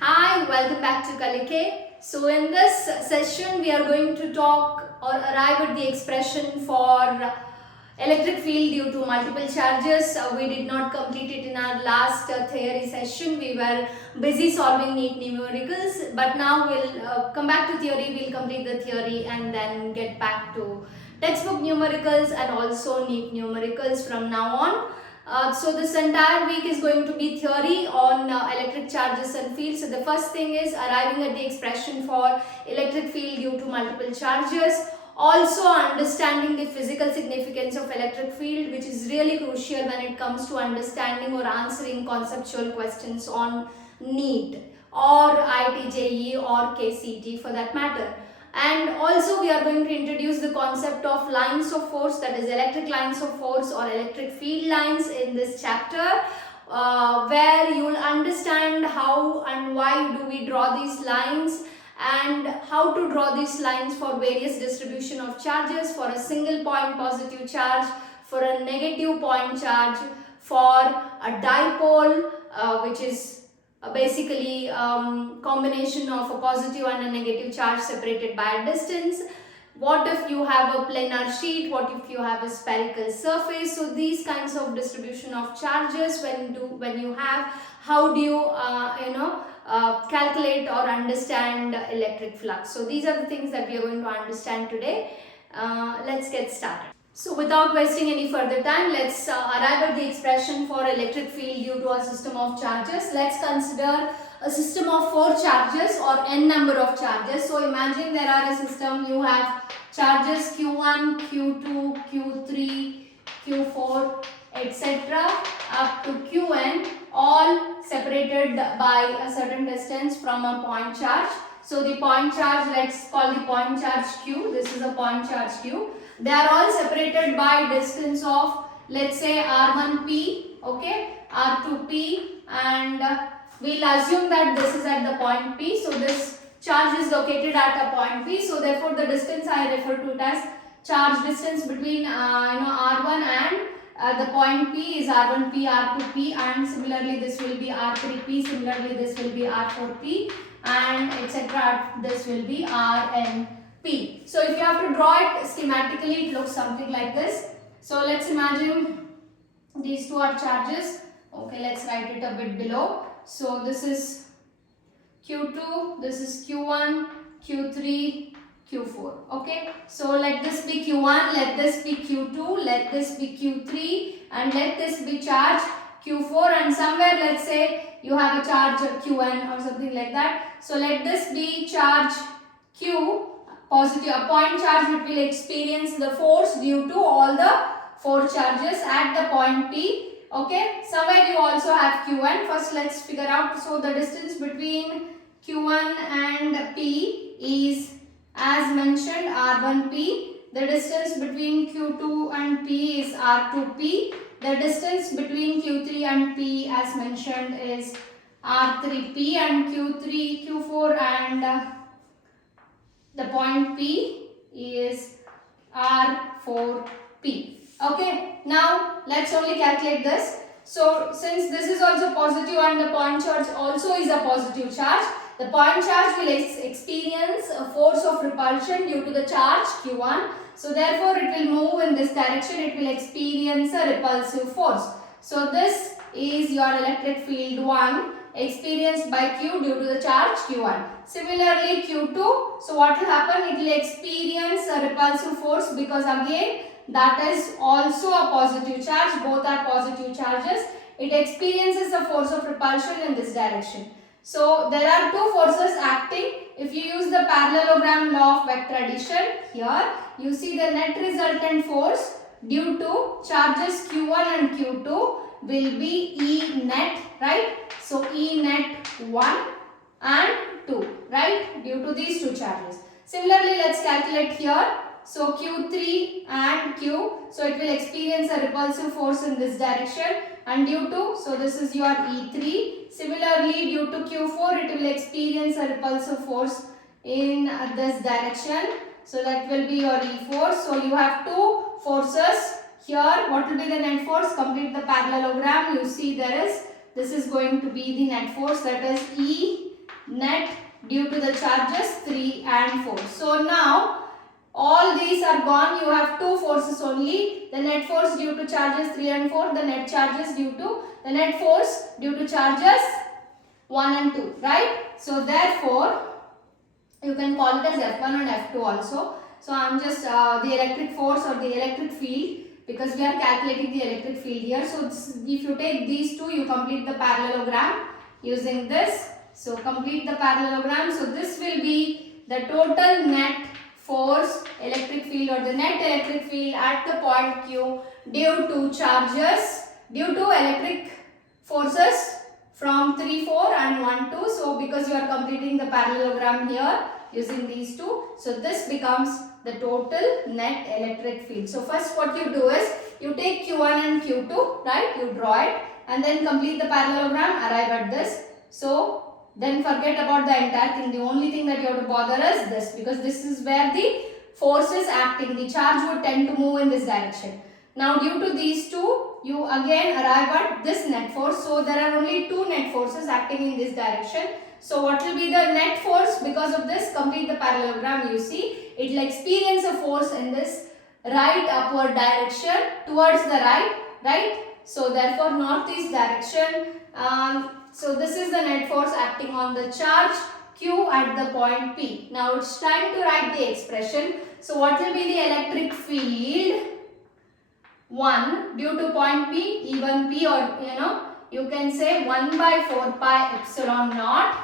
Hi, welcome back to Kalike. So in this session we are going to talk or arrive at the expression for electric field due to multiple charges. We did not complete it in our last theory session. We were busy solving neat numericals, but now we'll come back to theory. We'll complete the theory and then get back to textbook numericals and also neat numericals from now on. So this entire week is going to be theory on electric charges and fields. So the first thing is arriving at the expression for electric field due to multiple charges. Also understanding the physical significance of electric field, which is really crucial when it comes to understanding or answering conceptual questions on NEET or IIT-JEE or KCET for that matter. And also we are going to introduce the concept of lines of force, that is electric lines of force or electric field lines in this chapter, where you will understand how and why do we draw these lines and how to draw these lines for various distribution of charges, for a single point positive charge, for a negative point charge, for a dipole which is basically combination of a positive and a negative charge separated by a distance. What if you have a planar sheet? What if you have a spherical surface? So these kinds of distribution of charges when you have, how do you calculate or understand electric flux? So these are the things that we are going to understand today. Let's get started. So without wasting any further time, let's arrive at the expression for electric field due to a system of charges. Let's consider a system of 4 charges or n number of charges. So imagine there are a system, you have charges Q1, Q2, Q3, Q4, etc. up to Qn, all separated by a certain distance from a point charge. So the point charge, let's call the point charge Q. This is a point charge Q. They are all separated by distance of, let's say, R1P, okay, R2P, and we'll assume that this is at the point P. So this charge is located at a point P. So therefore the distance I refer to it as charge distance between R1 and the point P is R1P, R2P, and similarly this will be R3P, similarly this will be R4P, and etc. This will be Rn. P. So if you have to draw it schematically, it looks something like this. So let's imagine these two are charges. Okay, let's write it a bit below. So this is Q2, this is Q1, Q3, Q4. Okay, so let this be Q1, let this be Q2, let this be Q3, and let this be charge Q4, and somewhere let's say you have a charge Qn or something like that. So let this be charge Q, positive, a point charge which will experience the force due to all the 4 charges at the point P. Okay, somewhere you also have Qn. First let's figure out. So the distance between Q1 and P is, as mentioned, R1P. The distance between Q2 and P is R2P. The distance between Q3 and P, as mentioned, is R3P, and Q3, Q4 and the point P is R4P. Okay, now let's only calculate this. So since this is also positive and the point charge also is a positive charge, the point charge will experience a force of repulsion due to the charge Q1. So therefore it will move in this direction, it will experience a repulsive force. So this is your electric field 1 experienced by Q due to the charge Q1. Similarly Q2, so what will happen? It will experience a repulsive force because again that is also a positive charge, both are positive charges. It experiences a force of repulsion in this direction. So there are 2 forces acting. If you use the parallelogram law of vector addition, here you see the net resultant force due to charges Q1 and Q2 will be E net, right? So E net 1 and 2, right, due to these 2 charges. Similarly, let's calculate here. So Q3 and Q, so it will experience a repulsive force in this direction, and due to, so this is your E3. Similarly, due to Q4, it will experience a repulsive force in this direction. So that will be your E4. So you have 2 forces here. What will be the net force? Complete the parallelogram. You see there is, this is going to be the net force, that is E net due to the charges 3 and 4. So now all these are gone. You have two forces only. The net force due to charges 3 and 4. The net force due to charges 1 and 2. Right? So therefore, you can call it as F1 and F2 also. So I am just the electric force or the electric field, because we are calculating the electric field here. So if you take these two, you complete the parallelogram using this. So complete the parallelogram. So this will be the total net force electric field or the net electric field at the point Q due to charges, due to electric forces from 3, 4 and 1, 2. So because you are completing the parallelogram here using these two, so this becomes the total net electric field. So first what you do is you take Q1 and Q2, right? You draw it and then complete the parallelogram, arrive at this. So then forget about the entire thing. The only thing that you have to bother is this, because this is where the force is acting. The charge would tend to move in this direction. Now due to these two, you again arrive at this net force. So there are only two net forces acting in this direction. So what will be the net force because of this? Complete the parallelogram. You see, it will experience a force in this right upward direction towards the right? So therefore northeast direction. So this is the net force acting on the charge Q at the point P. Now it's time to write the expression. So what will be the electric field? 1 due to point P, even P, or you can say 1 by 4 pi epsilon naught.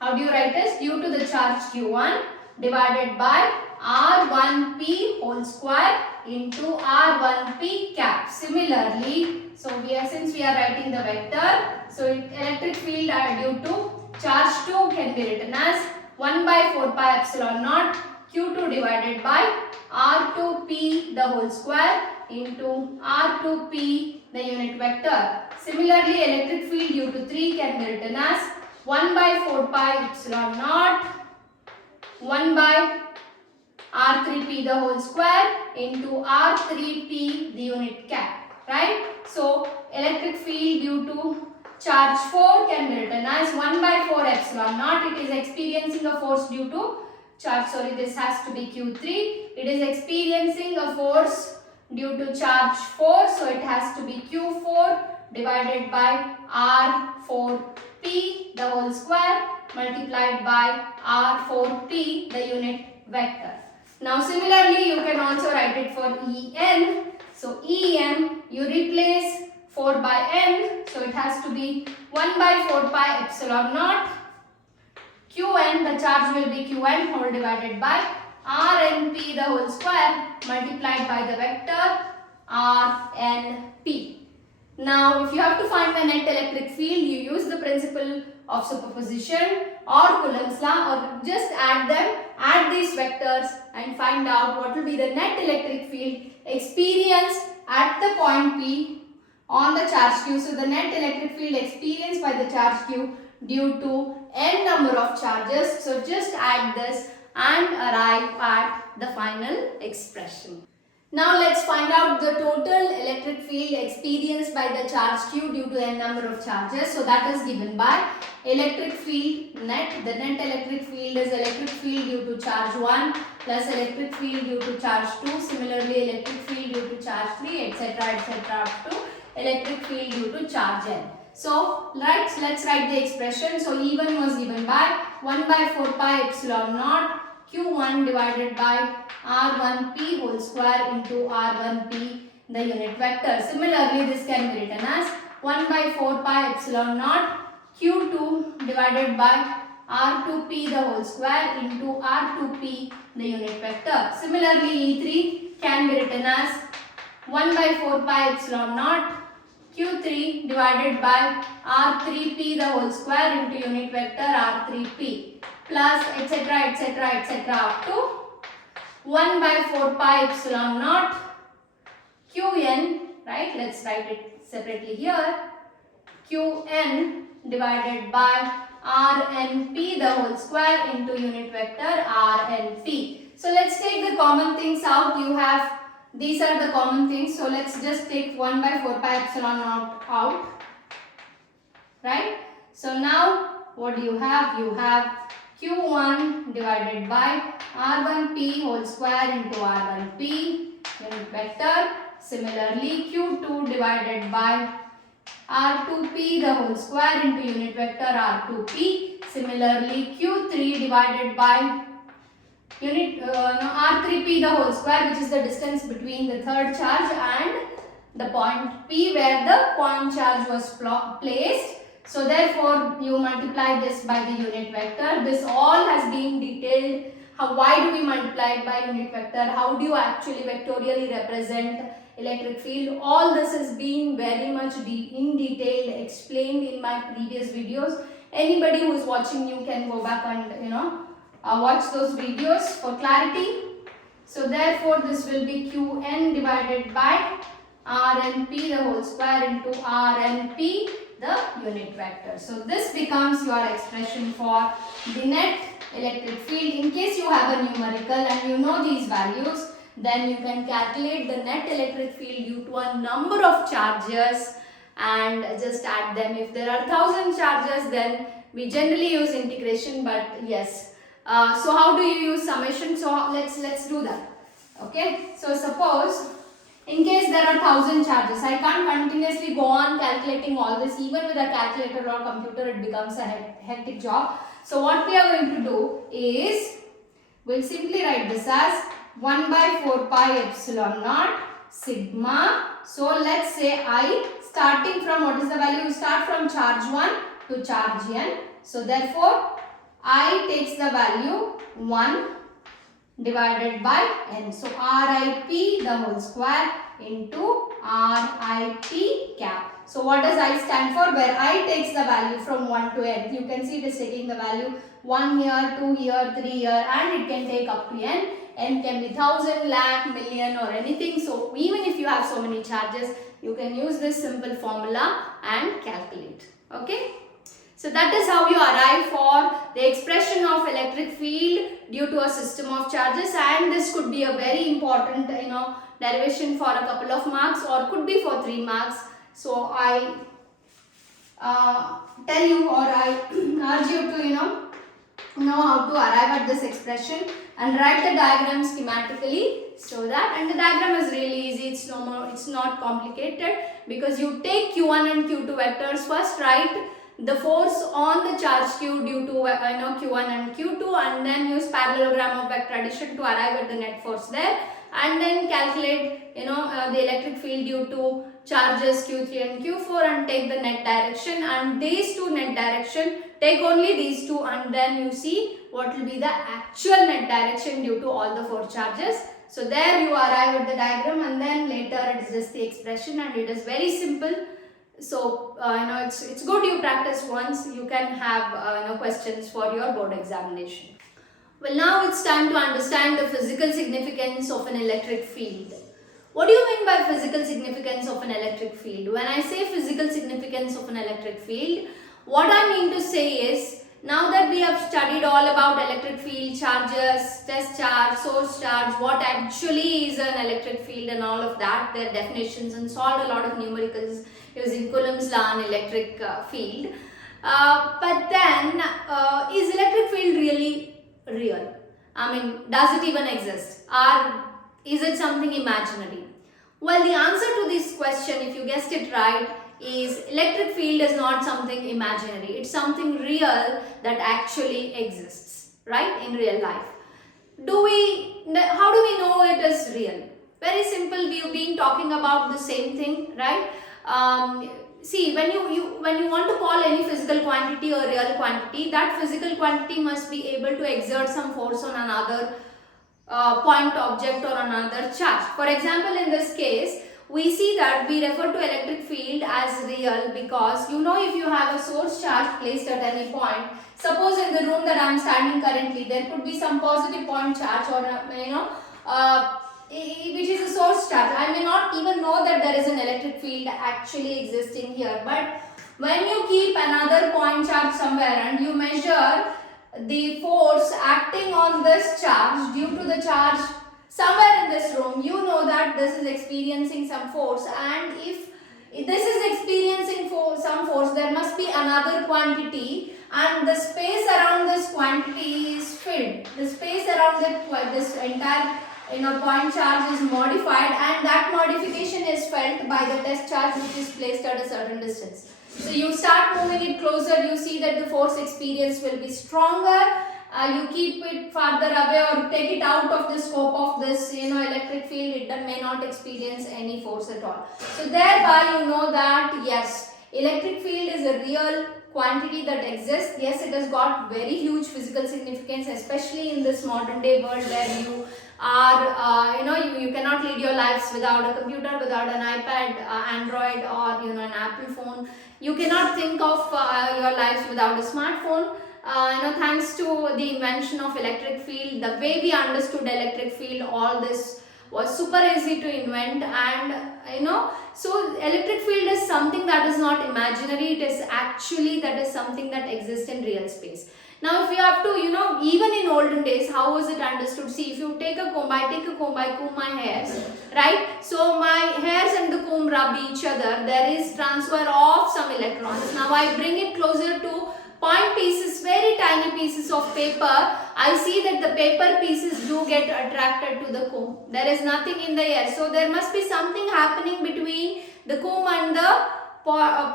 How do you write this? Due to the charge Q1 divided by R1P whole square into R1P cap. Similarly, so since we are writing the vector, so electric field due to charge 2 can be written as 1 by 4 pi epsilon naught Q2 divided by R2P the whole square into R2P the unit vector. Similarly, electric field due to 3 can be written as 1 by 4 pi epsilon naught 1 by R3P the whole square into R3P the unit cap. Right? So electric field due to charge 4 can be written as 1 by 4 epsilon naught. It is experiencing a force due to charge, this has to be Q3. It is experiencing a force due to charge 4, so it has to be Q4 divided by R4P the whole square multiplied by R4P the unit vector. Now similarly, you can also write it for En. So En, you replace 4 by n, so it has to be 1 by 4 pi epsilon naught Qn, the charge will be Qn whole divided by Rnp the whole square multiplied by the vector Rnp. Now if you have to find the net electric field, you use the principle of superposition or Coulomb's law, or just add these vectors and find out what will be the net electric field experienced at the point P on the charge Q. So the net electric field experienced by the charge Q due to n number of charges. So just add this and arrive at the final expression. Now let's find out the total electric field experienced by the charge Q due to n number of charges. So that is given by electric field net. The net electric field is electric field due to charge 1 plus electric field due to charge 2. Similarly, electric field due to charge 3, etc. up to electric field due to charge n. So let's write the expression. So E1 was given by 1 by 4 pi epsilon naught Q1 divided by R1P whole square into R1P the unit vector. Similarly, this can be written as 1 by 4 pi epsilon naught Q2 divided by R2P the whole square into R2P the unit vector. Similarly, E3 can be written as 1 by 4 pi epsilon naught Q3 divided by R3P the whole square into unit vector R3P plus etc. up to 1 by 4 pi epsilon naught Qn, right? Let's write it separately here. Qn divided by Rnp the whole square into unit vector Rnp. So let's take the common things out. You have, these are the common things. So let's just take 1 by 4 pi epsilon naught out. Right? So now what do you have? You have Q1 divided by R1P whole square into R1P unit vector. Similarly, Q2 divided by R2P the whole square into unit vector R2P. Similarly, Q3 divided by R3P the whole square, which is the distance between the third charge and the point P where the point charge was placed. So therefore, you multiply this by the unit vector. This all has been detailed. Why do we multiply it by unit vector? How do you actually vectorially represent electric field? All this has been very much in detail explained in my previous videos. Anybody who is watching, you can go back and watch those videos for clarity. So therefore, this will be Qn divided by Rnp the whole square into Rnp the unit vector. So this becomes your expression for the net electric field. In case you have a numerical and you know these values, then you can calculate the net electric field due to a number of charges and just add them. If there are 1000 charges, then we generally use integration, but yes. So how do you use summation? So let's do that. Okay. So suppose in case there are 1000 charges, I can't continuously go on calculating all this. Even with a calculator or computer, it becomes a hectic job. So what we are going to do is, we'll simply write this as 1 by 4 pi epsilon naught sigma. So let's say I, starting from, what is the value? You start from charge 1 to charge n. So therefore, I takes the value 1 divided by n. So RIP the whole square into RIP cap. So what does I stand for? Where I takes the value from 1 to n. You can see it is taking the value 1 here, 2 here, 3 here, and it can take up to n. N can be 1000, lakh, million or anything. So even if you have so many charges, you can use this simple formula and calculate. Okay. So that is how you arrive for the expression of electric field due to a system of charges, and this could be a very important derivation for a couple of marks or could be for 3 marks. So I tell you, or I urge you to know how to arrive at this expression and write the diagram schematically, so that, and the diagram is really easy. It's not complicated, because you take Q1 and Q2 vectors. First write the force on the charge Q due to Q1 and Q2, and then use parallelogram of vector addition to arrive at the net force there, and then calculate the electric field due to charges Q3 and Q4 and take the net direction, and these two net direction, take only these two, and then you see what will be the actual net direction due to all the 4 charges. So there you arrive at the diagram, and then later it is just the expression, and it is very simple. So it's good you practice once. You can have questions for your board examination. Well, now it's time to understand the physical significance of an electric field. What do you mean by physical significance of an electric field? When I say physical significance of an electric field, what I mean to say is, now that we have studied all about electric field, charges, test charge, source charge, what actually is an electric field and all of that, their definitions, and solved a lot of numericals using Coulomb's law on electric field. But then, is electric field really real? I mean, does it even exist? Or is it something imaginary? Well, the answer to this question, if you guessed it right, is electric field is not something imaginary. It's something real that actually exists, right, in real life. How do we know it is real? Very simple. We've been talking about the same thing, right? See, when you want to call any physical quantity a real quantity, that physical quantity must be able to exert some force on another point object or another charge. For example, in this case, we see that we refer to electric field as real because if you have a source charge placed at any point, suppose in the room that I am standing currently, there could be some positive point charge or which is a source charge. I may not even know that there is an electric field actually existing here, but when you keep another point charge somewhere and you measure the force acting on this charge due to the charge somewhere in this room, you know that this is experiencing some force, and if this is experiencing some force, there must be another quantity and the space around this quantity is filled. The space around this entire point charge is modified, and that modification is felt by the test charge which is placed at a certain distance. So you start moving it closer, you see that the force experience will be stronger. You keep it farther away or take it out of the scope of this electric field, it may not experience any force at all. So thereby you know that yes, electric field is a real quantity that exists. Yes, it has got very huge physical significance, especially in this modern day world where you are you cannot lead your lives without a computer, without an iPad, Android, or an Apple phone. You cannot think of your lives without a smartphone. Thanks to the invention of electric field, the way we understood electric field, all this was super easy to invent. And so electric field is something that is not imaginary, it is actually something that exists in real space. Now if you have to, even in olden days, how was it understood? See, if you take a comb, I comb my hairs, right? So my hairs and the comb rub each other, there is transfer of some electrons. Now I bring it closer to point pieces, very tiny pieces of paper. I see that the paper pieces do get attracted to the comb. There is nothing in the air. So there must be something happening between the comb and the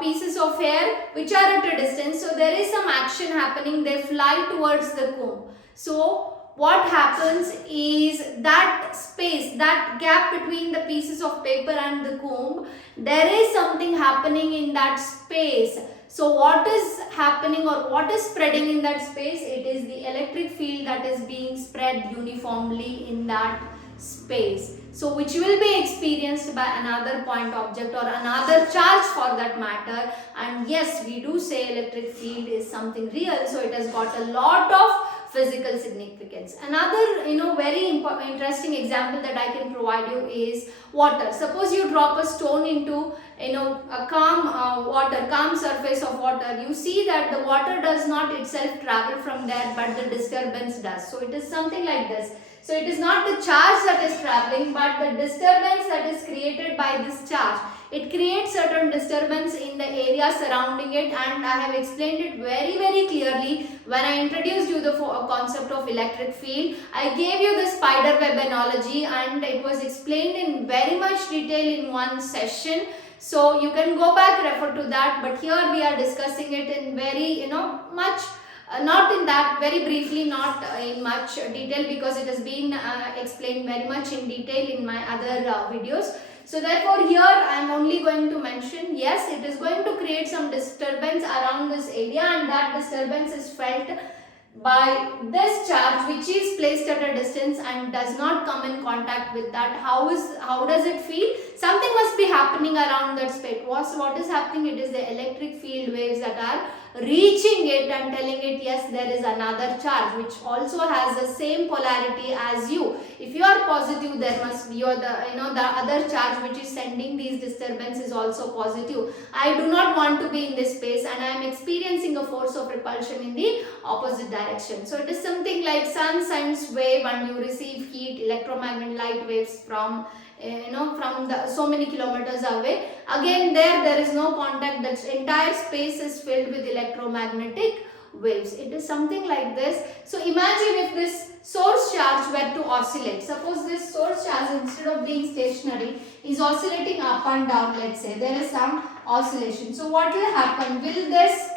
pieces of hair which are at a distance. So there is some action happening. They fly towards the comb. So what happens is that space, that gap between the pieces of paper and the comb, there is something happening in that space. So what is happening or what is spreading in that space? It is the electric field that is being spread uniformly in that space. So which will be experienced by another point object or another charge for that matter. And yes, we do say electric field is something real. So it has got a lot of physical significance. Another very interesting example that I can provide you is water. Suppose you drop a stone into a calm surface of water. You see that the water does not itself travel from there, but the disturbance does. So it is something like this. So it is not the charge that is traveling, but the disturbance that is created by this charge. It creates certain disturbance in the area surrounding it, and I have explained it very, very clearly when I introduced you the concept of electric field. I gave you the spider web analogy and it was explained in very much detail in one session. So you can go back, refer to that, but here we are discussing it in very, much, not in that, very briefly, not in much detail, because it has been explained very much in detail in my other videos. So therefore here I am only going to mention, yes, it is going to create some disturbance around this area, and that disturbance is felt by this charge which is placed at a distance and does not come in contact with that. How does it feel? Something must be happening around that space. What is happening? It is the electric field waves that are reaching it and telling it, yes, there is another charge which also has the same polarity as you. If you are positive, there must be the other charge which is sending these disturbances is also positive. I do not want to be in this space and I am experiencing a force of repulsion in the opposite direction. So it is something like sun sends wave and you receive heat, electromagnetic light waves from so many kilometers away. Again there is no contact. That entire space is filled with electromagnetic waves. It is something like this. So imagine if this source charge were to oscillate. Suppose this source charge, instead of being stationary, is oscillating up and down. Let's say there is some oscillation. So what will happen? Will this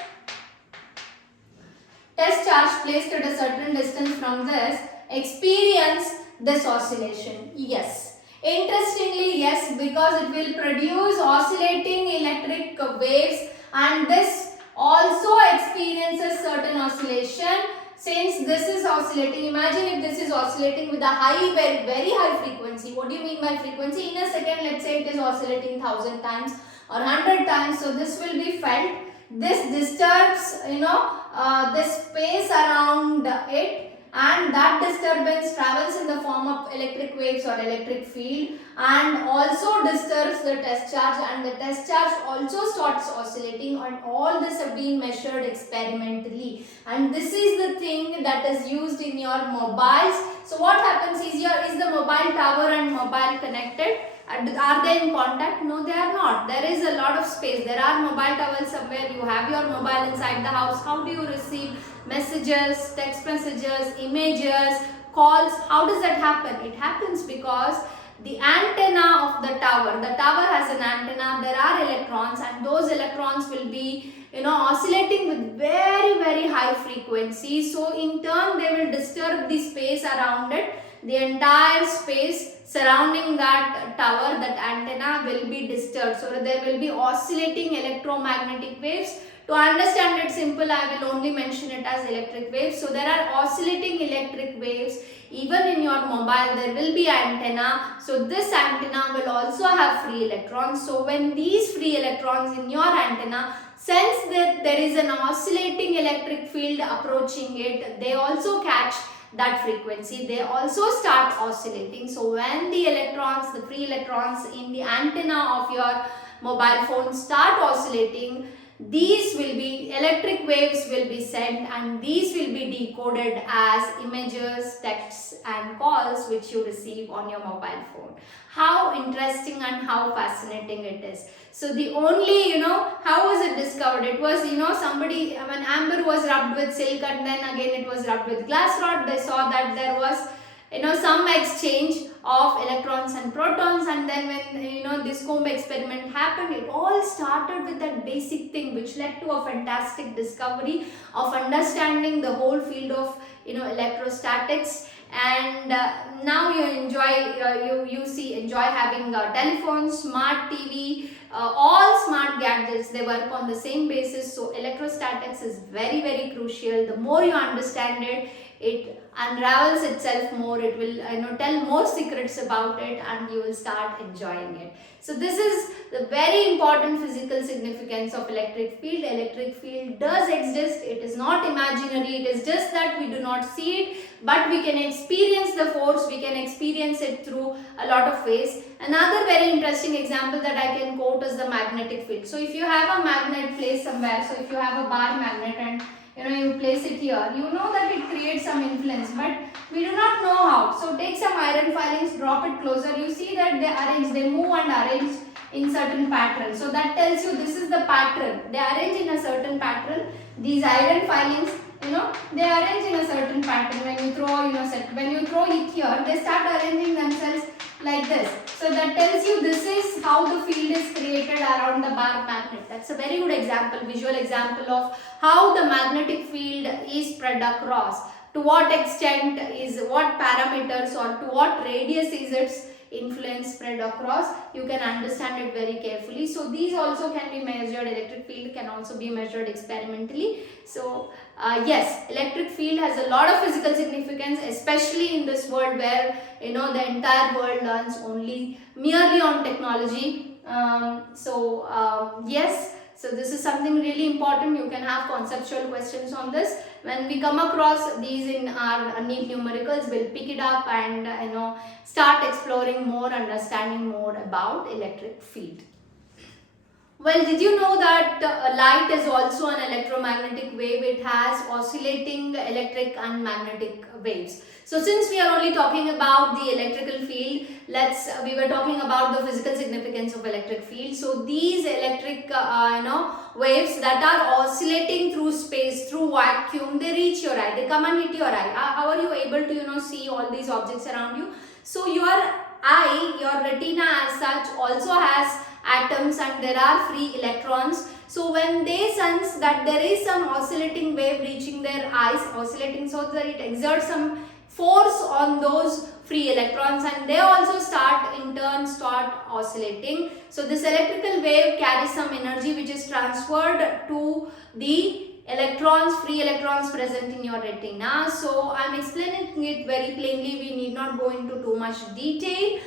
test charge placed at a certain distance from this experience this oscillation? Yes. Interestingly, yes, because it will produce oscillating electric waves, and this also experiences certain oscillation. Since this is oscillating, imagine if this is oscillating with a high, very, very high frequency. What do you mean by frequency? In a second, let's say it is oscillating 1000 times or 100 times. So this will be felt. This disturbs, this space around it, and that disturbance travels in the form of electric waves or electric field and also disturbs the test charge, and the test charge also starts oscillating, and all this have been measured experimentally, and this is the thing that is used in your mobiles. So what happens is, is the mobile tower and mobile connected, Are they in contact? No, they are not. There is a lot of space. There are mobile towers somewhere. You have your mobile inside the house. How do you receive messages, text messages, images, calls? How does that happen? It happens because the antenna of the tower has an antenna. There are electrons, and those electrons will be oscillating with very high frequency. So in turn they will disturb the space around it. The entire space surrounding that tower, that antenna, will be disturbed. So there will be oscillating electromagnetic waves. To understand it simple, I will only mention it as electric waves. So there are oscillating electric waves. Even in your mobile there will be antenna. So this antenna will also have free electrons. So when these free electrons in your antenna sense that there is an oscillating electric field approaching it, they also catch that frequency. They also start oscillating. So when the electrons, the free electrons in the antenna of your mobile phone start oscillating, these will be electric waves will be sent, and these will be decoded as images, texts and calls which you receive on your mobile phone. How interesting and how fascinating it is. So the only, how was it discovered? It was, somebody, when amber was rubbed with silk and then again it was rubbed with glass rod, they saw that there was some exchange of electrons and protons, and then when this comb experiment happened, it all started with that basic thing which led to a fantastic discovery of understanding the whole field of electrostatics. And now you enjoy enjoy having telephones, smart TV, all smart gadgets. They work on the same basis. So electrostatics is very crucial. The more you understand it, it unravels itself more. It will tell more secrets about it, and you will start enjoying it. So this is the very important physical significance of electric field. Electric field does exist. It is not imaginary. It is just that we do not see it, but we can experience the force. We can experience it through a lot of ways. Another very interesting example that I can quote is the magnetic field. So if you have a magnet placed somewhere, so if you have a bar magnet and you place it here, you know that it creates some influence, but we do not know how. So take some iron filings, drop it closer. You see that they move and arrange in certain patterns. So that tells you this is the pattern. They arrange in a certain pattern. These iron filings, they arrange in a certain pattern. When you throw, when you throw it here, they start arranging themselves like this. So that tells you this is how the field is created around the bar magnet. That's a very good example, visual example of how the magnetic field is spread across. To what extent is, what parameters or to what radius is its influence spread across, you can understand it very carefully. So these also can be measured. Electric field can also be measured experimentally. So yes, electric field has a lot of physical significance, especially in this world where the entire world learns merely on technology. Yes, so this is something really important. You can have conceptual questions on this. When we come across these in our NEET numericals, we'll pick it up and start exploring more, understanding more about electric field. Well, did you know that light is also an electromagnetic wave? It has oscillating electric and magnetic waves. So since we are only talking about the electrical field, we were talking about the physical significance of electric field. So these electric waves that are oscillating through space, through vacuum, they reach your eye, they come and hit your eye. How are you able to see all these objects around you? So your eye, your retina as such, also has atoms and there are free electrons. So when they sense that there is some oscillating wave reaching their eyes, oscillating, so that it exerts some force on those free electrons, and they also in turn start oscillating. So this electrical wave carries some energy which is transferred to the free electrons present in your retina. So I am explaining it very plainly. We need not go into too much detail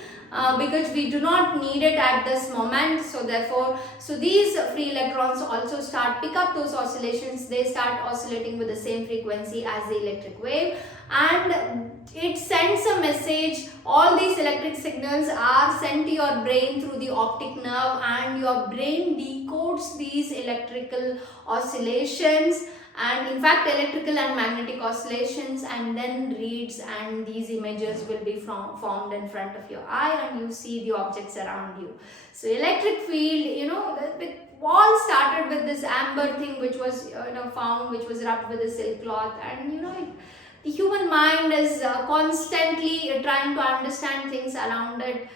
because we do not need it at this moment. So therefore, these free electrons also pick up those oscillations. They start oscillating with the same frequency as the electric wave, and it sends a message. All these electric signals are sent to your brain through the optic nerve, and your brain decodes these electrical oscillations, and in fact electrical and magnetic oscillations, and then reads, and these images will be formed in front of your eye and you see the objects around you. So electric field, it all started with this amber thing which was found, which was wrapped with a silk cloth, and the human mind is constantly trying to understand things around it.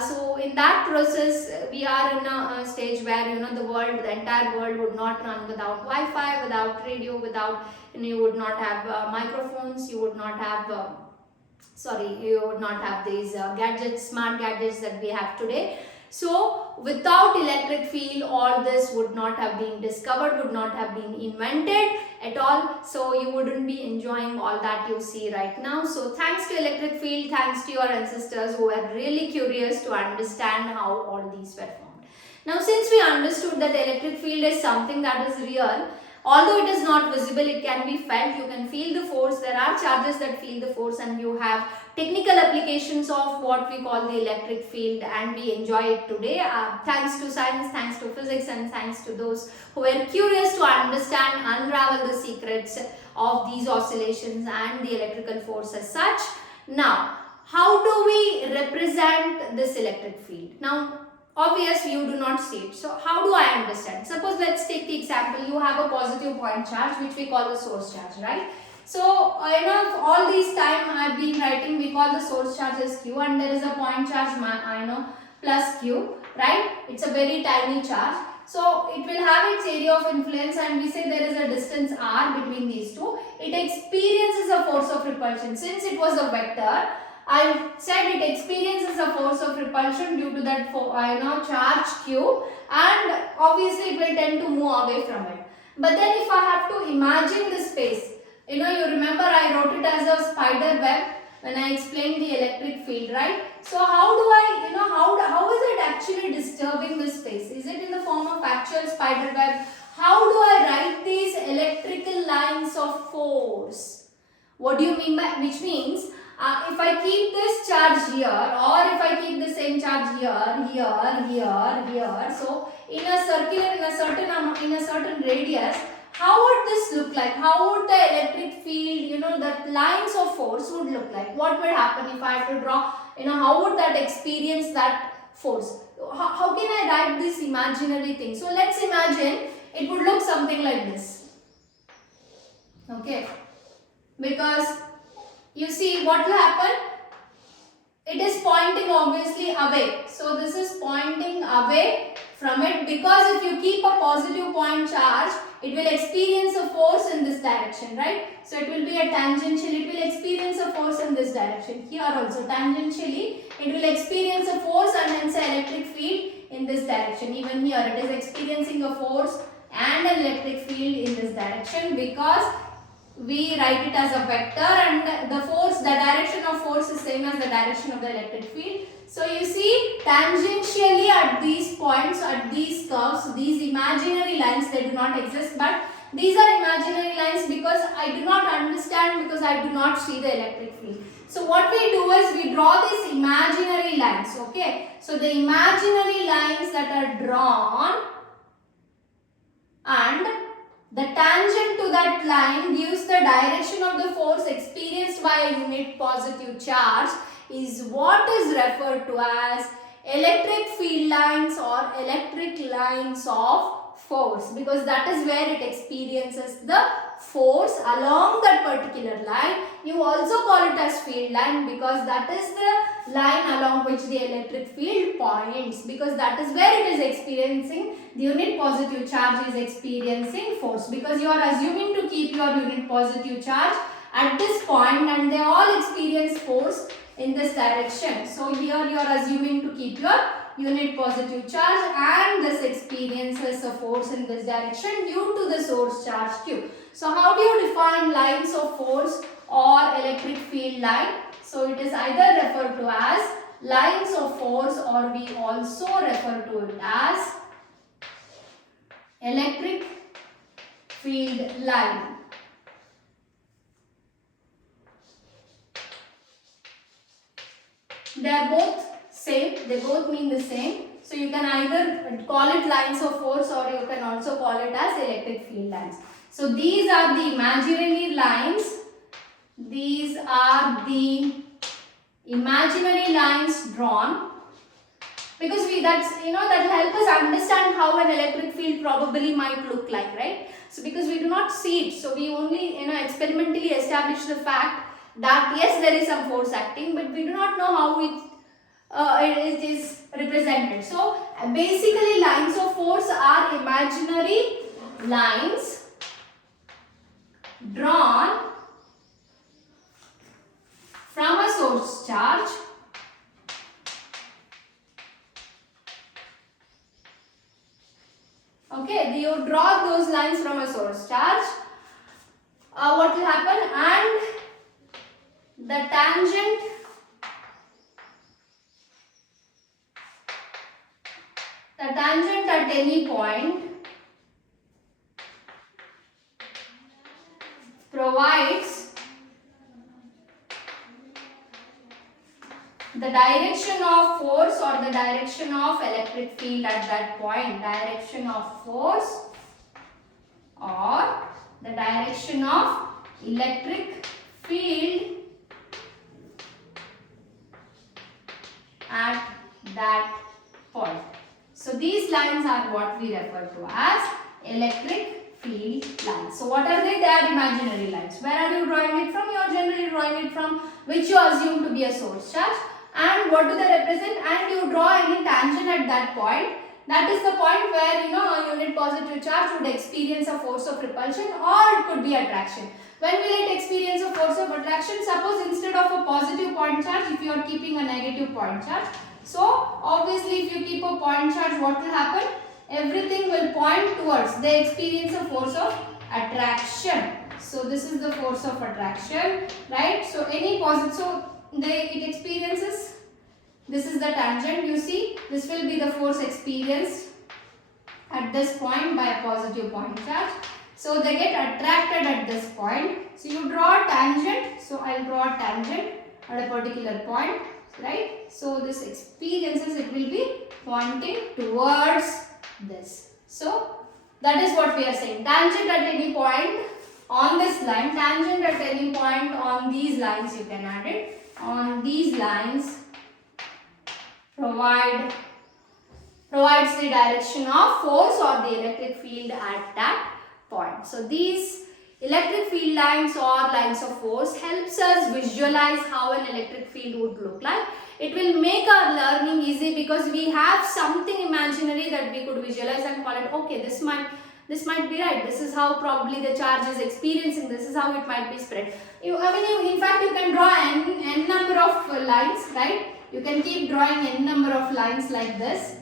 So in that process, we are in a stage where the entire world would not run without Wi-Fi, without radio, without you would not have microphones, you would not have you would not have these gadgets, smart gadgets that we have today. So without electric field, all this would not have been discovered, would not have been invented at all. So you wouldn't be enjoying all that you see right now. So thanks to electric field, thanks to your ancestors who were really curious to understand how all these were formed. Now since we understood that the electric field is something that is real, although it is not visible, it can be felt. You can feel the force. There are charges that feel the force, and you have technical applications of what we call the electric field, and we enjoy it today thanks to science, thanks to physics, and thanks to those who were curious to understand, unravel the secrets of these oscillations and the electrical force as such. Now, how do we represent this electric field? Now, obviously you do not see it. So how do I understand? Suppose let's take the example, you have a positive point charge which we call the source charge, right? So all this time I have been writing, we call the source charge as Q, and there is a point charge plus Q, right? It's a very tiny charge. So it will have its area of influence, and we say there is a distance r between these two. It experiences a force of repulsion. Since it was a vector, I said it experiences a force of repulsion due to that charge Q, and obviously it will tend to move away from it. But then if I have to imagine the space, you remember I wrote it as a spider web when I explained the electric field, right? So how do I, how is it actually disturbing the space? Is it in the form of actual spider web? How do I write these electrical lines of force? What do you mean by, which means if I keep this charge here, or if I keep the same charge here, here, so in a circular, in a certain radius, how would this look like? How would the electric field, the lines of force would look like? What would happen if I have to draw, how would that experience that force? How can I write this imaginary thing? So let's imagine it would look something like this. Okay, because you see what will happen? It is pointing obviously away. So this is pointing away from it, because if you keep a positive point charge, it will experience a force in this direction, right? So it will be a tangential, it will experience a force in this direction. Here also tangentially, it will experience a force and hence an electric field in this direction. Even here it is experiencing a force and an electric field in this direction, because we write it as a vector, and the force, the direction of force is same as the direction of the electric field. So you see, tangentially at these points, at these curves, these imaginary lines, they do not exist, but these are imaginary lines because I do not understand, because I do not see the electric field. So what we do is we draw these imaginary lines, okay? So the imaginary lines that are drawn, and the tangent to that line gives the direction of the force experienced by a unit positive charge, is what is referred to as electric field lines or electric lines of force, because that is where it experiences the force along that particular line. You also call it as field line because that is the line along which the electric field points, because that is where it is experiencing, the unit positive charge is experiencing force, because you are assuming to keep your unit positive charge at this point and they all experience force in this direction. So here you are assuming to keep your unit positive charge and this experiences a force in this direction due to the source charge Q. So how do you define lines of force or electric field line? So it is either referred to as lines of force, or we also refer to it as electric field line. They are both same, they both mean the same. So you can either call it lines of force or you can also call it as electric field lines. So these are the imaginary lines. These are the imaginary lines drawn, because that will help us understand how an electric field probably might look like, right? So because we do not see it, so we only experimentally establish the fact that yes, there is some force acting, but we do not know how it is represented. So basically lines of force are imaginary lines drawn from a source charge Okay, you draw those lines from a source charge. What will happen? And the tangent at any point provides the direction of force or the direction of electric field at that point. Direction of force or the direction of electric field at that point. So these lines are what we refer to as electric field lines. So what are they? They are imaginary lines. Where are you drawing it from? You are generally drawing it from which you assume to be a source charge. And what do they represent? And you draw any tangent at that point. That is the point where a unit positive charge would experience a force of repulsion, or it could be attraction. When will it experience a force of attraction? Suppose instead of a positive point charge, if you are keeping a negative point charge. So obviously if you keep a point charge, what will happen? Everything will point towards. They experience a force of attraction. So this is the force of attraction, right? So any positive, so it experiences, this is the tangent, you see, this will be the force experienced at this point by a positive point charge. So they get attracted at this point. So you draw a tangent, so I will draw a tangent at a particular point, right? So this experiences, it will be pointing towards this. So that is what we are saying. Tangent at any point on this line, tangent at any point on these lines, you can add it. On these lines provides the direction of force or the electric field at that point. So these electric field lines or lines of force helps us visualize how an electric field would look like. It will make our learning easy because we have something imaginary that we could visualize and call it, okay, this might be right. This is how probably the charge is experiencing. This is how it might be spread. In fact, you can draw n number of lines, right? You can keep drawing n number of lines like this.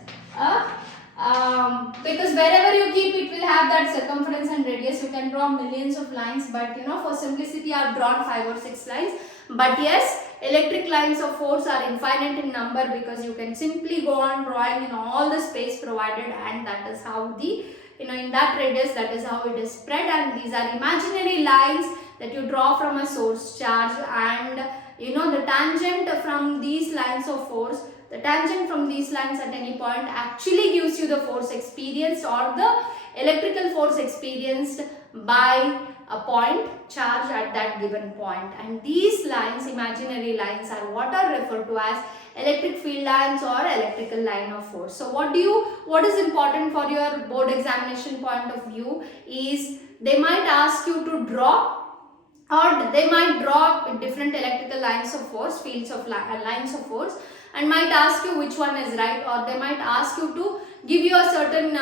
Because wherever you keep, it will have that circumference and radius. You can draw millions of lines, but for simplicity, I have drawn 5 or 6 lines. But yes, electric lines of force are infinite in number because you can simply go on drawing in all the space provided, and that is how the in that radius, that is how it is spread. And these are imaginary lines that you draw from a source charge, and the tangent from these lines of force, the tangent from these lines at any point actually gives you the force experienced or the electrical force experienced by a point charge at that given point. And these lines, imaginary lines, are what are referred to as electric field lines or electrical line of force. So what is important for your board examination point of view is they might ask you to draw, or they might draw different electrical lines of force, fields of lines of force, and might ask you which one is right, or they might ask you to give you a certain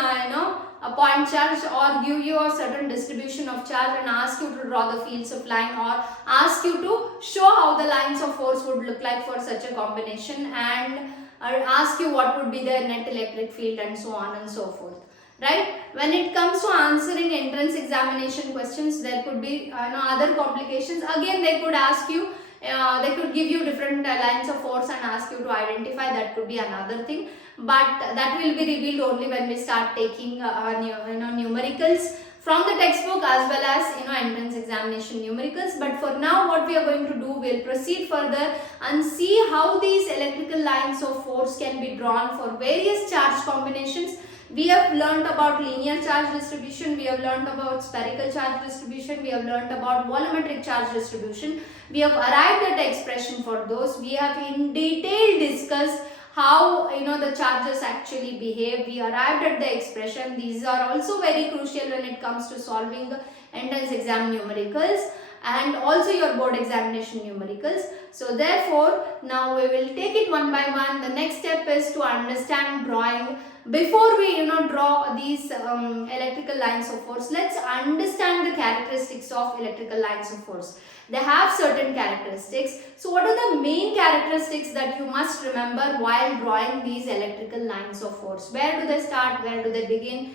a point charge or give you a certain distribution of charge and ask you to draw the fields of line, or ask you to show how the lines of force would look like for such a combination, and ask you what would be the net electric field, and so on and so forth. Right? When it comes to answering entrance examination questions, there could be other complications. Again, they could ask you, they could give you different lines of force and ask you to identify. That could be another thing, but that will be revealed only when we start taking numericals from the textbook as well as entrance examination numericals. But for now, what we are going to do, we'll proceed further and see how these electrical lines of force can be drawn for various charge combinations. We have learnt about linear charge distribution, we have learnt about spherical charge distribution, we have learnt about volumetric charge distribution. We have arrived at the expression for those. We have in detail discussed how the charges actually behave. We arrived at the expression. These are also very crucial when it comes to solving the entrance exam numericals and also your board examination numericals. So therefore, now we will take it one by one. The next step is to understand drawing. Before we draw these electrical lines of force, let's understand the characteristics of electrical lines of force. They have certain characteristics. So what are the main characteristics that you must remember while drawing these electrical lines of force? Where do they start? Where do they begin?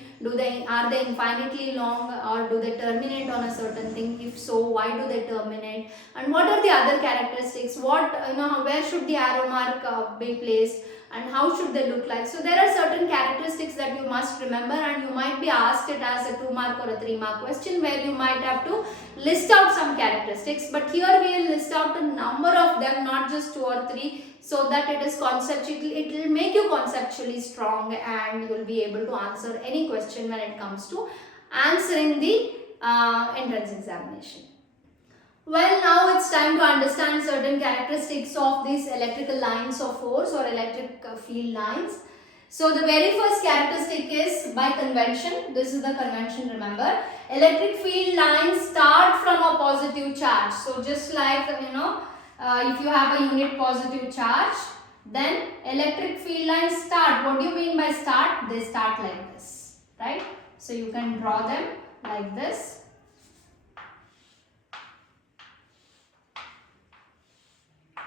Are they infinitely long, or do they terminate on a certain thing? If so, why do they terminate? And what are the other characteristics? Where should the arrow mark be placed? And how should they look like? So there are certain characteristics that you must remember, and you might be asked it as a 2 mark or a 3 mark question where you might have to list out some characteristics. But here we will list out a number of them, not just 2 or 3, so that it is it will make you conceptually strong and you will be able to answer any question when it comes to answering the entrance examination. Well, now it's time to understand certain characteristics of these electrical lines of force or electric field lines. So the very first characteristic is by convention. This is the convention, remember. Electric field lines start from a positive charge. So just like if you have a unit positive charge, then electric field lines start. What do you mean by start? They start like this, right? So you can draw them like this.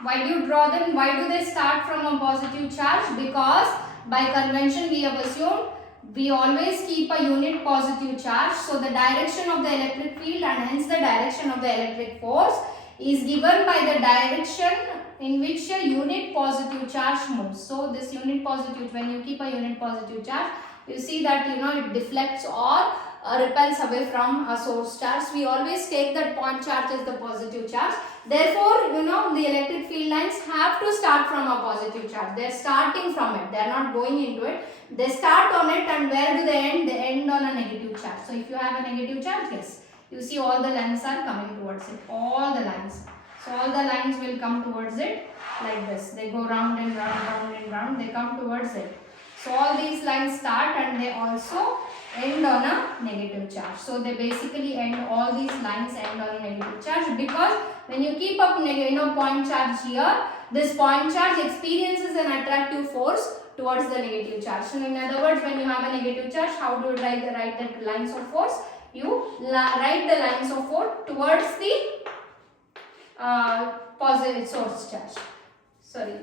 Why do you draw them? Why do they start from a positive charge? Because by convention we have assumed we always keep a unit positive charge. So the direction of the electric field and hence the direction of the electric force is given by the direction in which a unit positive charge moves. So this unit positive, when you keep a unit positive charge, you see that it deflects or repels away from a source charge. We always take that point charge as the positive charge. Therefore, the electric field lines have to start from a positive charge. They are starting from it. They are not going into it. They start on it, and where do they end? They end on a negative charge. So if you have a negative charge, yes, you see all the lines are coming towards it. All the lines. So all the lines will come towards it like this. They go round and round, round and round. They come towards it. So all these lines start and they also end on a negative charge. So they basically all these lines end on a negative charge, because when you keep up point charge here, this point charge experiences an attractive force towards the negative charge. So in other words, when you have a negative charge, how do you write the lines of force? You write the lines of force towards the positive source charge.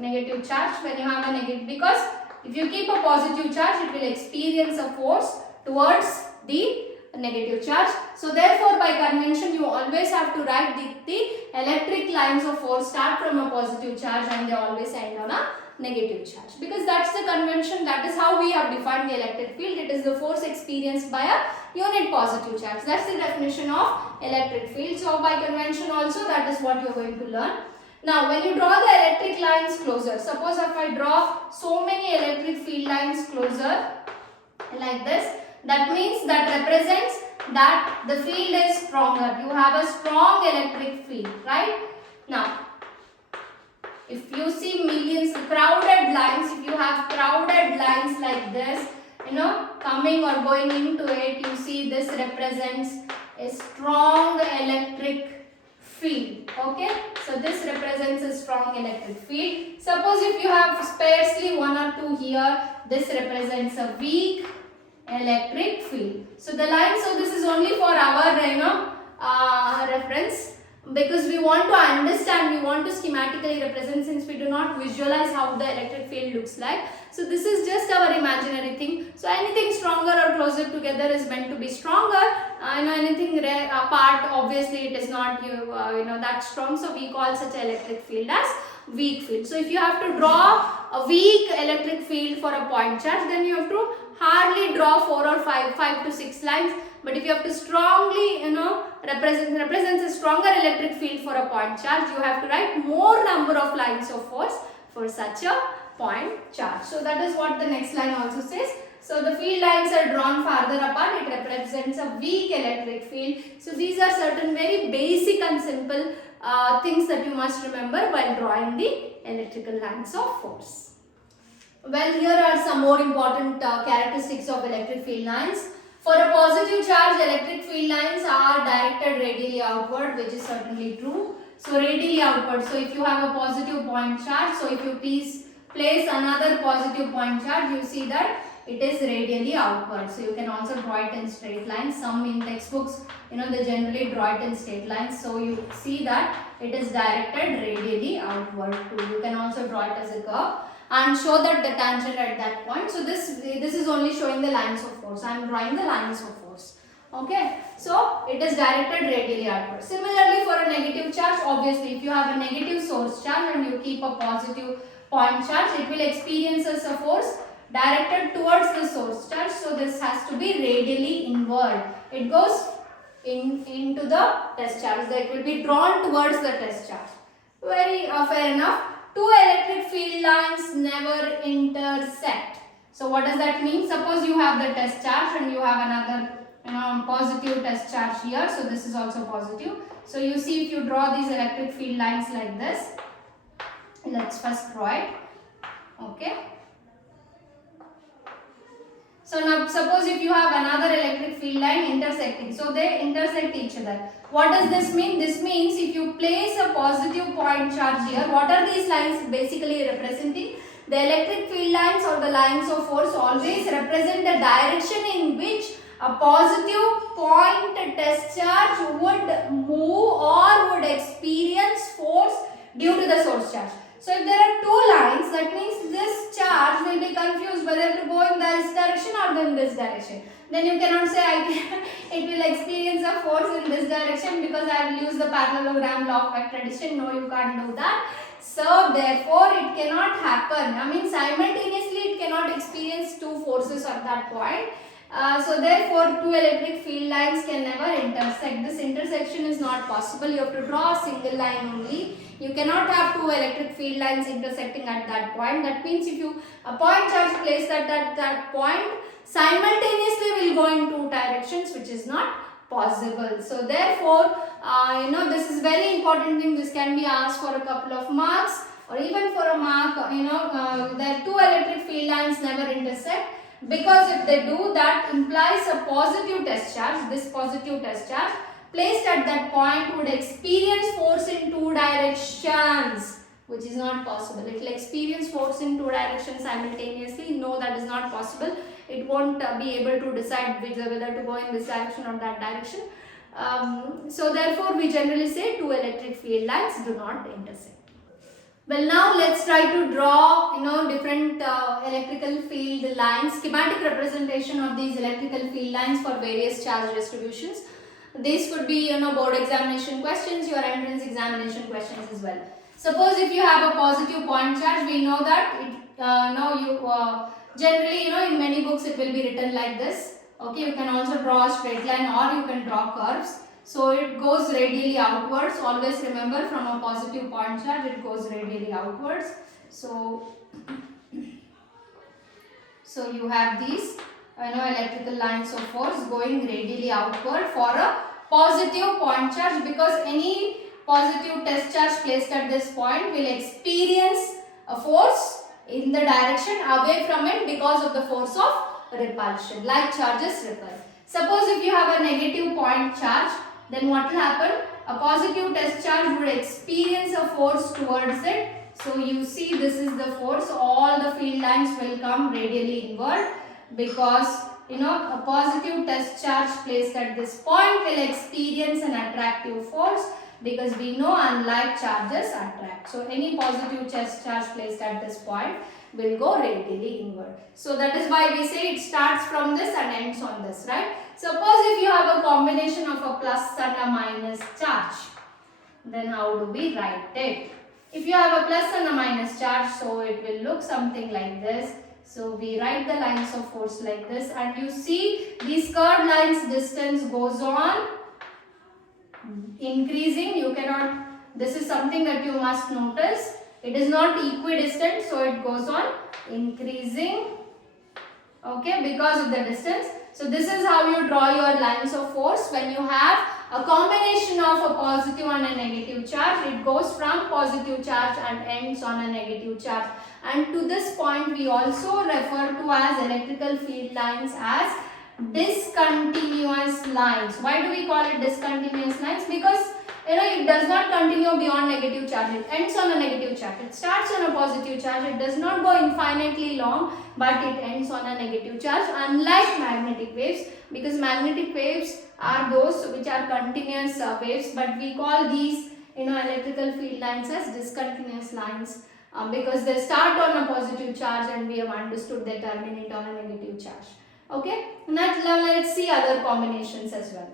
Negative charge when you have a negative, because if you keep a positive charge, it will experience a force towards the negative charge. So therefore, by convention, you always have to write the electric lines of force start from a positive charge and they always end on a negative charge, because that's the convention. That is how we have defined the electric field. It is the force experienced by a unit positive charge. That's the definition of electric field. So by convention also, that is what you are going to learn. Now, when you draw the electric lines closer, suppose if I draw so many electric field lines closer like this, that means that represents that the field is stronger. You have a strong electric field, right? Now, if you see millions crowded lines, if you have crowded lines like this, coming or going into it, you see this represents a strong electric field. Okay, so this represents a strong electric field. Suppose if you have sparsely 1 or 2 here, this represents a weak electric field. So the line, so this is only for our reference, because we want to understand, we want to schematically represent, since we do not visualize how the electric field looks like. So this is just our imaginary thing. So anything stronger or closer together is meant to be stronger, and anything apart, obviously it is not that strong. So we call such an electric field as weak field. So if you have to draw a weak electric field for a point charge, then you have to hardly draw 4 or 5 to 6 lines. But if you have to strongly, represents a stronger electric field for a point charge, you have to write more number of lines of force for such a point charge. So that is what the next line also says. So the field lines are drawn farther apart. It represents a weak electric field. So these are certain very basic and simple things that you must remember while drawing the electrical lines of force. Well, here are some more important characteristics of electric field lines. For a positive charge, electric field lines are directed radially outward, which is certainly true. So radially outward. So if you have a positive point charge, so if you place another positive point charge, you see that it is radially outward. So you can also draw it in straight lines. Some in textbooks, they generally draw it in straight lines. So you see that it is directed radially outward too. You can also draw it as a curve and show that the tangent at that point. So this is only showing the lines of force. I am drawing the lines of force. Okay, so it is directed radially outward. Similarly, for a negative charge, obviously if you have a negative source charge and you keep a positive point charge, it will experience as a force directed towards the source charge. So this has to be radially inward. It goes into the test charge. That will be drawn towards the test charge. Very fair enough. Two electric field lines never intersect. So what does that mean? Suppose you have the test charge and you have another positive test charge here. So this is also positive. So you see, if you draw these electric field lines like this, let's first draw it. Okay. So now suppose if you have another electric field line intersecting, so they intersect each other. What does this mean? This means if you place a positive point charge here, what are these lines basically representing? The electric field lines or the lines of force always represent the direction in which a positive point test charge would move or would experience force due to the source charge. So if there are two lines, that means this charge will be confused whether to go in this direction or in this direction. Then you cannot say it will experience a force in this direction because I will use the parallelogram law of vector addition. No, you can't do that. So therefore it cannot happen. I mean, simultaneously it cannot experience two forces at that point. So therefore two electric field lines can never intersect. This intersection is not possible. You have to draw a single line only. You cannot have two electric field lines intersecting at that point. That means if you a point charge placed at that point simultaneously will go in two directions, which is not possible. So therefore, this is very important thing. This can be asked for a couple of marks or even for a mark. The two electric field lines never intersect, because if they do, that implies a positive test charge. This positive test charge placed at that point would experience force in two directions, which is not possible. It will experience force in two directions simultaneously. No, that is not possible. It won't be able to decide whether to go in this direction or that direction. So therefore, we generally say two electric field lines do not intersect. Well, now let's try to draw different electrical field lines, schematic representation of these electrical field lines for various charge distributions. These could be board examination questions, your entrance examination questions as well. Suppose if you have a positive point charge, we know that generally in many books it will be written like this. Okay, you can also draw a straight line or you can draw curves. So it goes radially outwards. Always remember, from a positive point charge it goes radially outwards. So you have these electrical lines of force going radially outward for a positive point charge, because any positive test charge placed at this point will experience a force in the direction away from it because of the force of repulsion, like charges repel. Suppose if you have a negative point charge, then what will happen? A positive test charge would experience a force towards it. So you see, this is the force. All the field lines will come radially inward, because a positive test charge placed at this point will experience an attractive force, because we know unlike charges attract. So any positive test charge placed at this point will go radially inward. So that is why we say it starts from this and ends on this, right? Suppose if you have a combination of a plus and a minus charge, then how do we write it? If you have a plus and a minus charge, so it will look something like this. So we write the lines of force like this, and you see these curved lines distance goes on increasing. You cannot, this is something that you must notice. It is not equidistant, so it goes on increasing. okay, because of the distance. So this is how you draw your lines of force when you have a combination of a positive and a negative charge. It goes from positive charge and ends on a negative charge. And to this point we also refer to as electrical field lines as discontinuous lines. Why do we call it discontinuous lines? Because it does not continue beyond negative charge. It ends on a negative charge. It starts on a positive charge. It does not go infinitely long, but it ends on a negative charge, unlike magnetic waves, because magnetic waves are those which are continuous waves, but we call these electrical field lines as discontinuous lines because they start on a positive charge and we have understood they terminate on a negative charge. Okay, now let's see other combinations as well.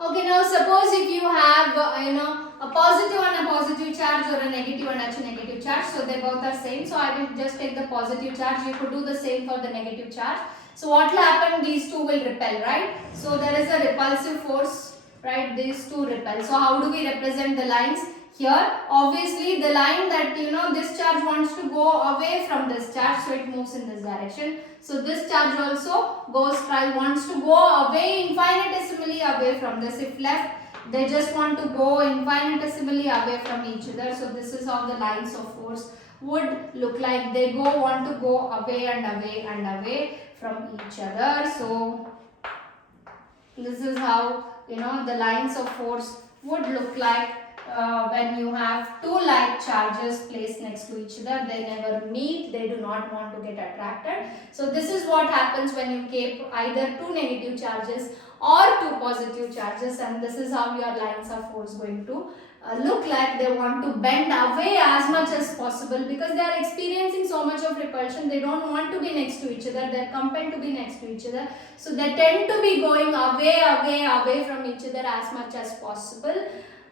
Okay, now suppose if you have a positive and a positive charge or a negative and a negative charge, so they both are same. So I will just take the positive charge. You could do the same for the negative charge. So what will happen? These two will repel, right? So there is a repulsive force, right? These two repel. So how do we represent the lines? Here, obviously the line that this charge wants to go away from this charge, so it moves in this direction. So this charge also wants to go away infinitesimally away from this. If left, they just want to go infinitesimally away from each other. So this is how the lines of force would look like. They want to go away and away and away from each other. So this is how the lines of force would look like. When you have two like charges placed next to each other, they never meet, they do not want to get attracted. So this is what happens when you keep either two negative charges or two positive charges, and this is how your lines of force going to look like. They want to bend away as much as possible because they are experiencing so much of repulsion. They don't want to be next to each other, they are compelled to be next to each other. So they tend to be going away from each other as much as possible.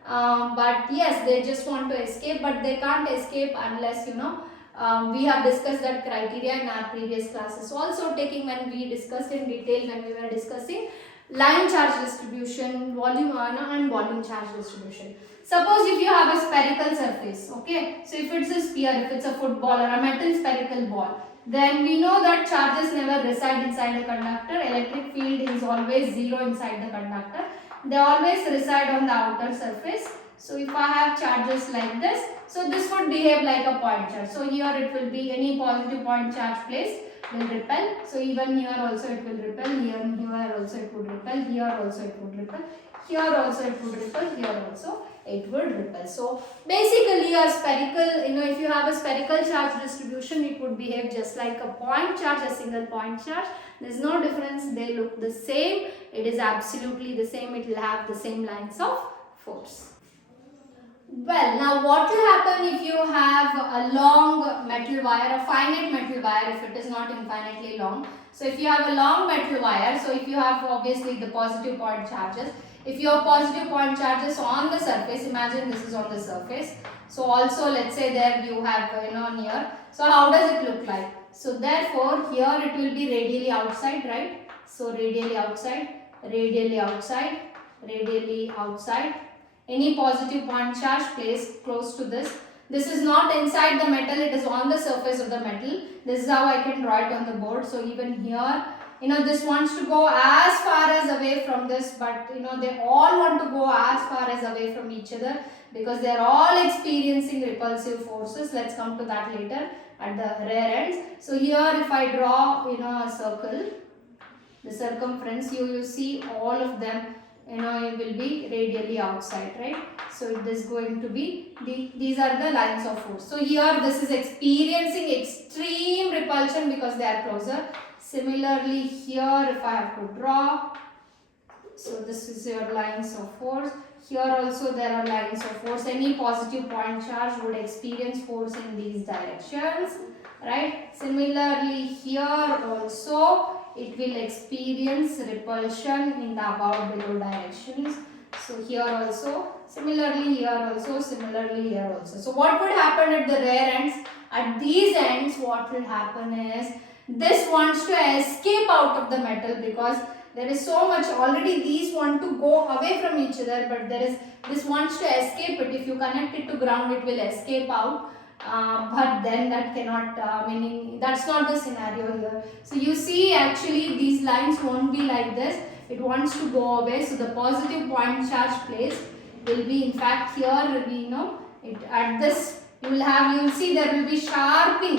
But yes, they just want to escape, but they can't escape unless we have discussed that criteria in our previous classes. Also taking when we discussed in detail when we were discussing line charge distribution, volume and volume charge distribution. Suppose if you have a spherical surface, okay, so if it's a sphere, if it's a football or a metal spherical ball, then we know that charges never reside inside the conductor. Electric field is always zero inside the conductor. They always reside on the outer surface. So if I have charges like this, so this would behave like a point charge. So here it will be any positive point charge placed will repel. So even here also it will repel, here also it would repel, here also it would repel, here also it would repel, here also it would repel. So basically a spherical, if you have a spherical charge distribution, it would behave just like a point charge, a single point charge. There is no difference, they look the same, it is absolutely the same, it will have the same lines of force. Well, now what will happen if you have a long metal wire, a finite metal wire, if it is not infinitely long. So if you have a long metal wire, so if you have obviously the positive point charges, if you have positive point charges on the surface, imagine this is on the surface. So also let's say there you have near. So how does it look like? So therefore here it will be radially outside, right? So radially outside, radially outside, radially outside. Any positive point charge placed close to this. This is not inside the metal, it is on the surface of the metal. This is how I can draw it on the board. So even here, this wants to go as far as away from this, but they all want to go as far as away from each other because they are all experiencing repulsive forces. Let's come to that later at the rear ends. So here if I draw a circle, the circumference, you see all of them it will be radially outside, right? So it is going to be these are the lines of force. So here this is experiencing extreme repulsion because they are closer. Similarly here if I have to draw, so this is your lines of force. Here also there are lines of force. Any positive point charge would experience force in these directions, right? Similarly here also it will experience repulsion in the above below directions. So here also, similarly here also, similarly here also. So what would happen at the rear ends? At these ends what will happen is this wants to escape out of the metal because there is so much already. These want to go away from each other, but this wants to escape it. If you connect it to ground, it will escape out. but then that cannot, meaning that's not the scenario here. So you see actually these lines won't be like this, it wants to go away. So the positive point charge placed will be, in fact here will be, at this you will see there will be sharping,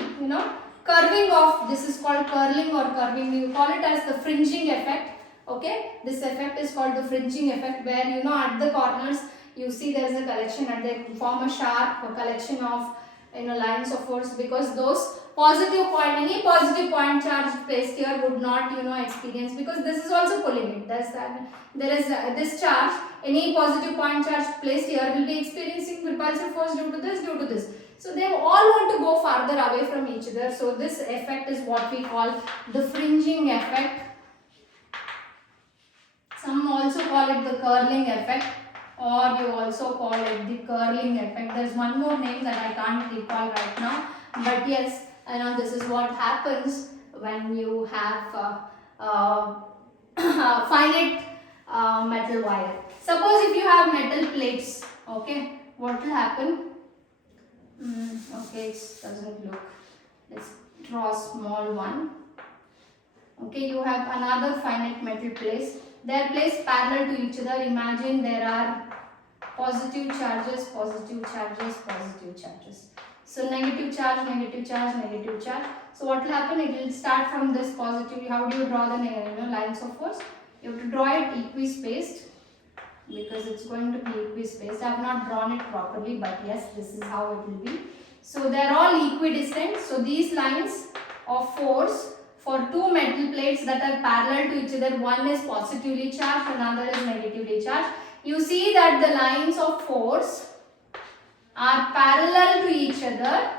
curving of, this is called curling or curving, you call it as the fringing effect. Okay, this effect is called the fringing effect, where at the corners you see there is a collection and they form a sharp collection of lines of force, because those any positive point charge placed here would not experience, because this is also pulling it. There is this charge, any positive point charge placed here will be experiencing repulsive force due to this. So they all want to go farther away from each other. So this effect is what we call the fringing effect. Some also call it the curling effect, or you also call it the curling effect. There's one more name that I can't recall right now, but yes, this is what happens when you have finite metal wire. Suppose if you have metal plates, okay, what will happen? Okay, it doesn't look. Let's draw a small one. Okay, you have another finite metal plates. They are placed parallel to each other. Imagine there are positive charges, positive charges, positive charges. So negative charge, negative charge, negative charge. So what will happen? It will start from this positive. How do you draw the lines of force? You have to draw it equispaced, because it's going to be equispaced. I have not drawn it properly, but yes, this is how it will be. So they are all equidistant. So these lines of force for two metal plates that are parallel to each other, one is positively charged, another is negatively charged. You see that the lines of force are parallel to each other.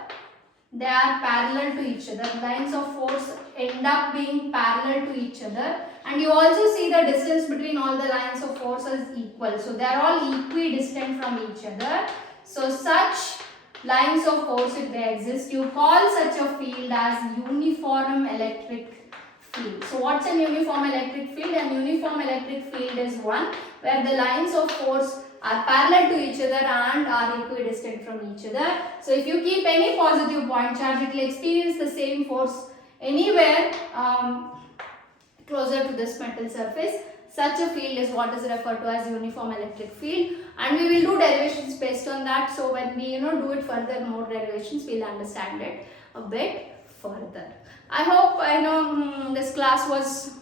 They are parallel to each other. Lines of force end up being parallel to each other, and you also see the distance between all the lines of force is equal. So they are all equidistant from each other. So such lines of force, if they exist, you call such a field as uniform electric field. So what's a uniform electric field? An uniform electric field is one where the lines of force are parallel to each other and are equidistant from each other. So if you keep any positive point charge, it will experience the same force anywhere closer to this metal surface. Such a field is what is referred to as uniform electric field, and we will do derivations based on that. So when we do it further, more derivations, we'll understand it a bit further. I hope this class was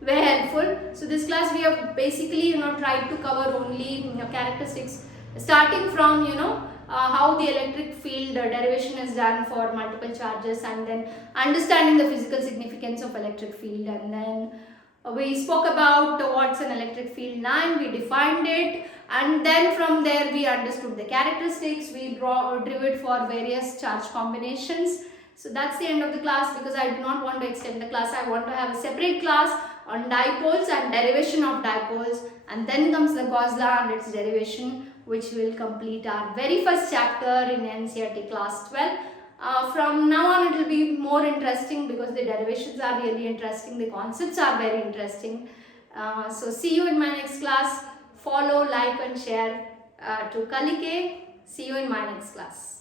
very helpful. So this class we have basically tried to cover only characteristics, starting from how the electric field derivation is done for multiple charges, and then understanding the physical significance of electric field, and then we spoke about what's an electric field line, we defined it, and then from there we understood the characteristics, we drew it for various charge combinations. So that's the end of the class, because I do not want to extend the class. I want to have a separate class on dipoles and derivation of dipoles, and then comes the Gauss law and its derivation, which will complete our very first chapter in NCERT class 12. From now on it will be more interesting, because the derivations are really interesting, the concepts are very interesting. So see you in my next class. Follow, like and share to Kalike. See you in my next class.